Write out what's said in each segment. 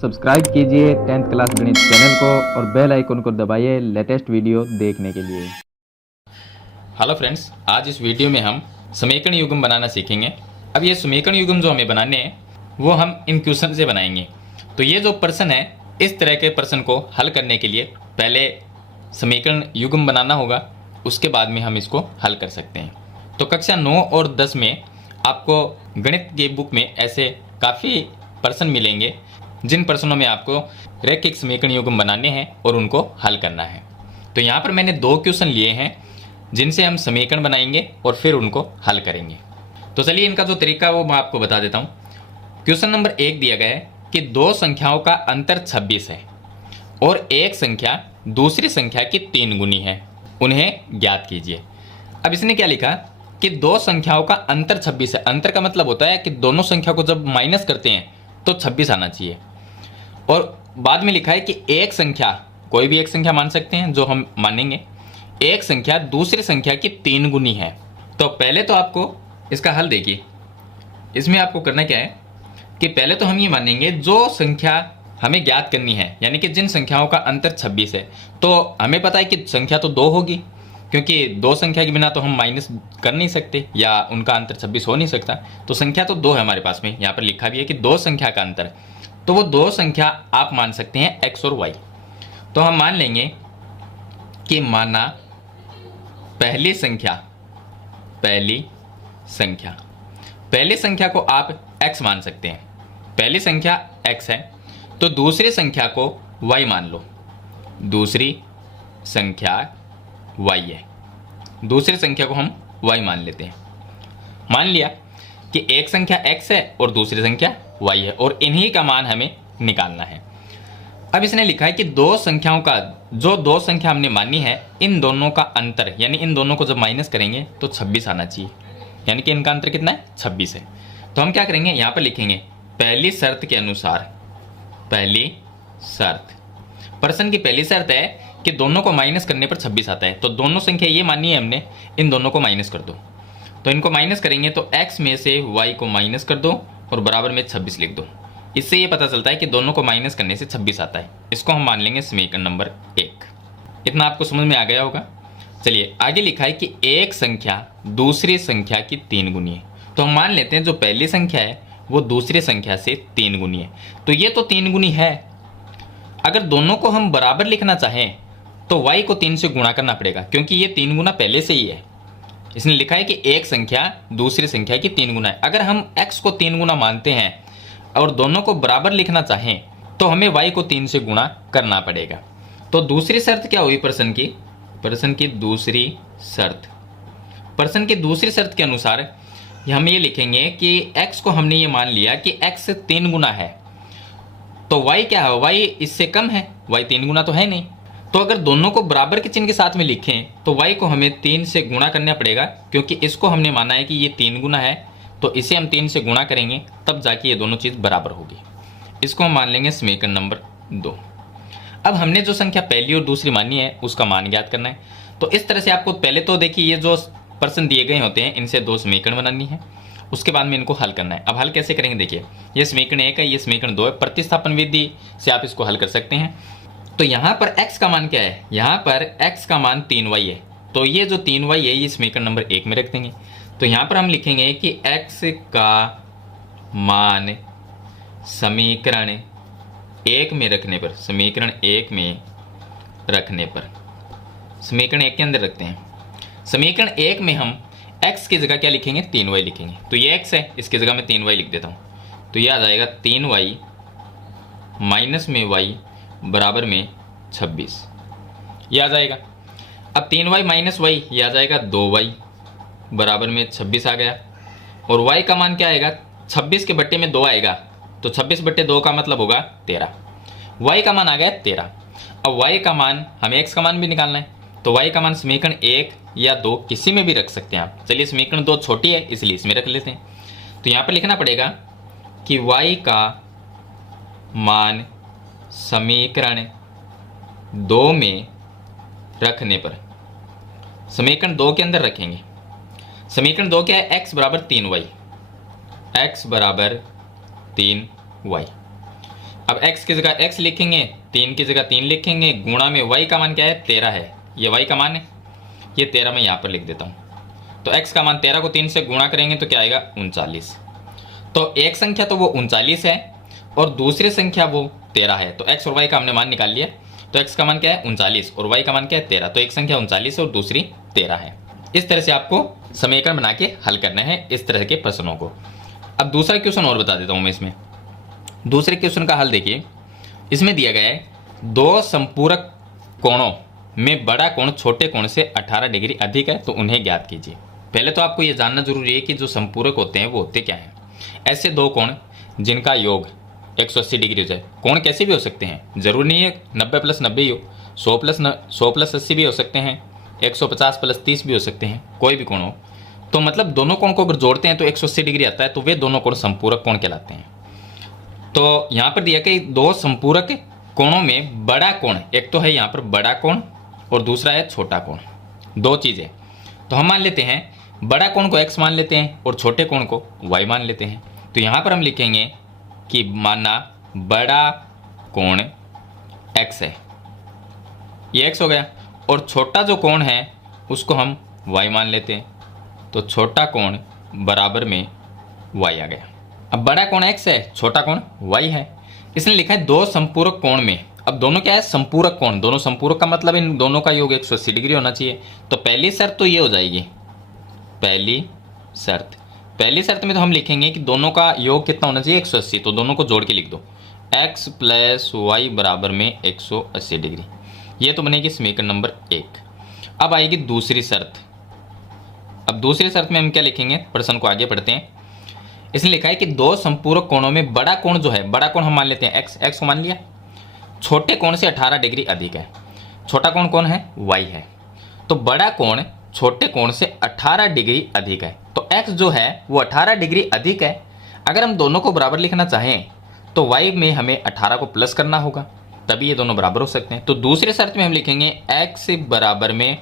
Subscribe कीजिए 10th class गणित channel को और बेल आइकन को दबाइए लेटेस्ट वीडियो देखने के लिए। हेलो फ्रेंड्स, आज इस वीडियो में हम समीकरण युग्म बनाना सीखेंगे। अब ये समीकरण युग्म जो हमें बनाने हैं वो हम इन क्वेश्चन से बनाएंगे। तो ये जो प्रश्न है, इस तरह के प्रश्न को हल करने के लिए पहले समीकरण युग्म बनाना होगा, उसके बाद में हम इसको हल कर सकते हैं। तो कक्षा 9 और 10 में आपको गणित की बुक में ऐसे काफ़ी प्रश्न मिलेंगे जिन प्रश्नों में आपको रैखिक समीकरण युग्म बनाने हैं और उनको हल करना है। तो यहाँ पर मैंने 2 क्वेश्चन लिए हैं जिनसे हम समीकरण बनाएंगे और फिर उनको हल करेंगे। तो चलिए इनका जो तरीका है वो मैं आपको बता देता हूँ। क्वेश्चन नंबर 1 दिया गया है कि 2 संख्याओं का अंतर 26 है और एक संख्या दूसरी संख्या की 3 गुनी है, उन्हें ज्ञात कीजिए। अब इसने क्या लिखा कि 2 संख्याओं का अंतर 26 है। अंतर का मतलब होता है कि दोनों संख्या को जब माइनस करते हैं तो 26 आना चाहिए। और बाद में लिखा है कि एक संख्या, कोई भी एक संख्या मान सकते हैं जो हम मानेंगे, एक संख्या दूसरी संख्या की 3 गुनी है। तो पहले तो आपको इसका हल देखिए। इसमें आपको करना क्या है कि पहले तो हम ये मानेंगे जो संख्या हमें ज्ञात करनी है, यानी कि जिन संख्याओं का अंतर 26 है, तो हमें पता है कि संख्या तो 2 होगी, क्योंकि 2 संख्या के बिना तो हम माइनस कर नहीं सकते या उनका अंतर 26 हो नहीं सकता। तो संख्या तो 2 है हमारे पास में, यहाँ पर लिखा भी है कि 2 संख्या का अंतर। तो वो 2 संख्या आप मान सकते हैं x और y। तो हम मान लेंगे कि माना पहली संख्या को आप x मान सकते हैं। पहली संख्या x है तो दूसरी संख्या को y मान लो। दूसरी संख्या y है, दूसरी संख्या को हम y मान लेते हैं। मान लिया कि एक संख्या x है और दूसरी संख्या y है और इन्हीं का मान हमें निकालना है। अब इसने लिखा है कि 2 संख्याओं का, जो 2 संख्या हमने मानी है, इन दोनों का अंतर, यानी इन दोनों को जब माइनस करेंगे तो 26 आना चाहिए, यानी कि इनका अंतर कितना है, 26 है। तो हम क्या करेंगे, यहाँ पर लिखेंगे पहली शर्त के अनुसार। पहली शर्त, प्रश्न की पहली शर्त है कि दोनों को माइनस करने पर 26 आता है। तो दोनों संख्या ये मानी है हमने, इन दोनों को माइनस कर दो। तो इनको माइनस करेंगे तो x में से y को माइनस कर दो और बराबर में 26 लिख दो। इससे ये पता चलता है कि दोनों को माइनस करने से 26 आता है। इसको हम मान लेंगे समीकरण नंबर 1। इतना आपको समझ में आ गया होगा। चलिए आगे लिखा है कि एक संख्या दूसरी संख्या की 3 गुनी है। तो हम मान लेते हैं जो पहली संख्या है वो दूसरी संख्या से 3 गुनी है। तो ये तो 3 गुनी है। अगर दोनों को हम बराबर लिखना चाहें तो y को 3 से गुणा करना पड़ेगा, क्योंकि ये 3 गुना पहले से ही है। इसने लिखा है कि एक संख्या दूसरी संख्या की 3 गुना है। अगर हम x को 3 गुना मानते हैं और दोनों को बराबर लिखना चाहें तो हमें y को 3 से गुणा करना पड़ेगा। तो दूसरी शर्त क्या हुई प्रश्न की? प्रश्न की दूसरी शर्त, प्रश्न की दूसरी शर्त के अनुसार हम ये लिखेंगे कि x को हमने ये मान लिया कि x 3 गुना है, तो y क्या है, y इससे कम है, y 3 गुना तो है नहीं। तो अगर दोनों को बराबर के चिन्ह के साथ में लिखें तो y को हमें 3 से गुणा करना पड़ेगा, क्योंकि इसको हमने माना है कि ये 3 गुना है, तो इसे हम 3 से गुणा करेंगे तब जाके ये दोनों चीज़ बराबर होगी। इसको हम मान लेंगे समीकरण नंबर 2। अब हमने जो संख्या पहली और दूसरी मानी है उसका मान ज्ञात करना है। तो इस तरह से आपको पहले तो देखिए ये जो प्रश्न दिए गए होते हैं इनसे 2 समीकरण बनानी है, उसके बाद में इनको हल करना है। अब हल कैसे करेंगे, देखिए ये समीकरण 1 है, ये समीकरण 2 है। प्रतिस्थापन विधि से आप इसको हल कर सकते हैं। तो यहाँ पर x का मान क्या है, यहाँ पर x का मान 3y है। तो ये जो 3y है ये समीकरण नंबर 1 में रख देंगे। तो यहाँ पर हम लिखेंगे कि x का मान समीकरण 1 में रखने पर, समीकरण 1 में रखने पर, समीकरण 1 के अंदर रखते हैं। समीकरण 1 में हम x की जगह क्या लिखेंगे, 3y लिखेंगे। तो ये x है, इसकी जगह मैं 3y लिख देता हूँ। तो ये आ जाएगा 3y माइनस में y बराबर में 26, ये आ जाएगा। अब 3y माइनस y ये आ जाएगा 2y बराबर में 26 आ गया। और y का मान क्या आएगा, 26 के बट्टे में 2 आएगा, तो 26 बट्टे 2 का मतलब होगा 13। y का मान आ गया 13। अब y का मान, हमें x का मान भी निकालना है, तो y का मान समीकरण 1 या 2 किसी में भी रख सकते हैं आप। चलिए समीकरण 2 छोटी है इसलिए इसमें रख लेते हैं। तो यहाँ पर लिखना पड़ेगा कि y का मान समीकरण 2 में रखने पर, समीकरण 2 के अंदर रखेंगे। समीकरण 2 क्या है, x बराबर 3y, x बराबर 3y। अब x की जगह x लिखेंगे, 3 की जगह 3 लिखेंगे, गुणा में y का मान क्या है 13 है, ये y का मान है, ये 13 मैं यहाँ पर लिख देता हूँ। तो x का मान 13 को 3 से गुणा करेंगे तो क्या आएगा 39। तो एक संख्या तो वो 39 है और दूसरी संख्या वो 13 है। तो x और y का हमने मान निकाल लिया। तो x का मान क्या है 39 और y का मान क्या है 13। तो एक संख्या 39 है और दूसरी 13 है। इस तरह से आपको समीकरण बना के हल करना है इस तरह के प्रश्नों को। अब दूसरा क्वेश्चन और बता देता हूँ मैं इसमें। दूसरे क्वेश्चन का हल देखिए, इसमें दिया गया है दो संपूरक कोणों में बड़ा कोण छोटे कोण से 18 डिग्री अधिक है तो उन्हें ज्ञात कीजिए। पहले तो आपको यह जानना जरूरी है कि जो संपूरक होते हैं वो होते क्या हैं। ऐसे दो कोण जिनका योग 180 डिग्री हो जाए, कोण कैसे भी हो सकते हैं, जरूरी नहीं है 90 + 90 ही हो, 100 + 80 भी हो सकते हैं, 150 + 30 भी हो सकते हैं, कोई भी कोण हो। तो मतलब दोनों कोण को अगर जोड़ते हैं तो 180 डिग्री आता है, तो वे दोनों कोण संपूरक कोण कहलाते हैं। तो यहाँ पर दिया कि दो संपूरक कोणों में बड़ा कोण, एक तो है यहाँ पर बड़ा कोण और दूसरा है छोटा कोण, दो चीज़ें। तो हम मान लेते हैं बड़ा कोण को x मान लेते हैं और छोटे कोण को y मान लेते हैं। तो यहाँ पर हम लिखेंगे कि माना बड़ा कोण x है, ये x हो गया, और छोटा जो कोण है उसको हम y मान लेते हैं। तो छोटा कोण बराबर में y आ गया। अब बड़ा कोण x है, छोटा कोण y है, इसने लिखा है दो संपूरक कोण में। अब दोनों क्या है संपूरक कोण, दोनों संपूरक का मतलब इन दोनों का योग 180 डिग्री होना चाहिए। तो पहली शर्त तो ये हो जाएगी, पहली शर्त में तो हम लिखेंगे कि दोनों का योग कितना होना चाहिए 180। तो दोनों को जोड़ के लिख दो, x + y बराबर में 180 डिग्री। ये तो बनेगी समीकरण नंबर 1। अब आएगी दूसरी शर्त। अब दूसरी शर्त में हम क्या लिखेंगे, प्रश्न को आगे पढ़ते हैं। इसने लिखा है कि दो संपूरक कोणों में बड़ा कोण जो है, बड़ा कोण हम मान लेते हैं x को मान लिया, छोटे कोण से 18 डिग्री अधिक है। छोटा कोण कौन है y है। तो बड़ा कोण छोटे कोण से 18 डिग्री अधिक है। तो x जो है वो 18 डिग्री अधिक है। अगर हम दोनों को बराबर लिखना चाहें तो y में हमें 18 को प्लस करना होगा, तभी ये दोनों बराबर हो सकते हैं। तो दूसरी शर्त में हम लिखेंगे x बराबर में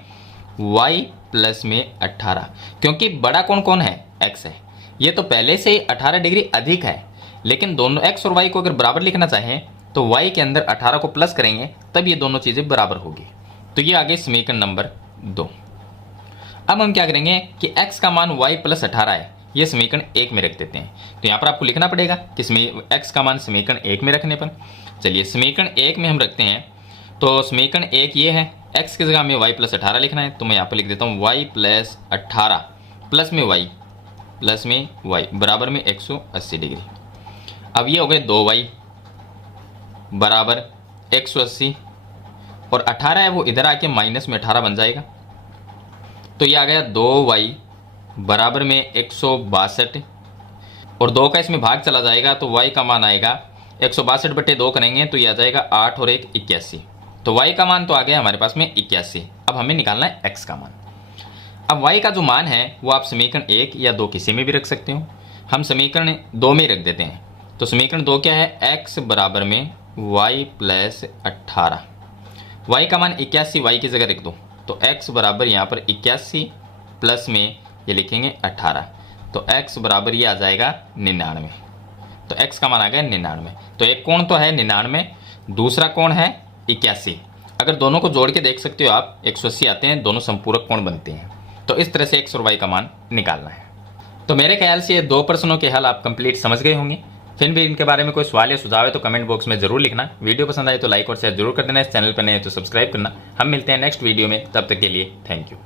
y प्लस में 18, क्योंकि बड़ा कोण कौन है x है, ये तो पहले से ही 18 डिग्री अधिक है। लेकिन दोनों x और y को अगर बराबर लिखना चाहें तो y के अंदर 18 को प्लस करेंगे तब ये दोनों चीज़ें बराबर होगी। तो ये आगे समीकरण नंबर 2। अब हम क्या करेंगे कि x का मान y + 18 है, ये समीकरण 1 में रख देते हैं। तो यहाँ पर आपको लिखना पड़ेगा कि x का मान समीकरण 1 में रखने पर, चलिए समीकरण 1 में हम रखते हैं। तो समीकरण 1 ये है, x की जगह हमें y + 18 लिखना है। तो मैं यहाँ पर लिख देता हूँ y + 18 प्लस में y बराबर में 180 डिग्री। अब ये हो गए 2y बराबर 180 और 18 है वो इधर आके माइनस में 18 बन जाएगा। तो ये आ गया 2y बराबर में 162 और 2 का इसमें भाग चला जाएगा तो y का मान आएगा 162/2 करेंगे तो ये आ जाएगा 8 और 1 81। तो y का मान तो आ गया हमारे पास में 81। अब हमें निकालना है x का मान। अब y का जो मान है वो आप समीकरण 1 या 2 किसी में भी रख सकते हो, हम समीकरण 2 में रख देते हैं। तो समीकरण 2 क्या है, x बराबर में y + 18, y का मान 81 y की जगह रख दो। तो x बराबर यहाँ पर 81 प्लस में ये लिखेंगे 18, तो x बराबर ये आ जाएगा 99। तो x का मान आ गया 99। तो एक कोण तो है 99, दूसरा कोण है 81। अगर दोनों को जोड़ के देख सकते हो आप 180 आते हैं, दोनों संपूरक कोण बनते हैं। तो इस तरह से x और y का मान निकालना है। तो मेरे ख्याल से ये 2 प्रश्नों के हल आप कंप्लीट समझ गए होंगे। फिर भी इनके बारे में कोई सवाल या सुझाव है तो कमेंट बॉक्स में जरूर लिखना। वीडियो पसंद आए तो लाइक और शेयर जरूर कर देना। इस चैनल पर नए हैं तो सब्सक्राइब करना। हम मिलते हैं नेक्स्ट वीडियो में, तब तक के लिए थैंक यू।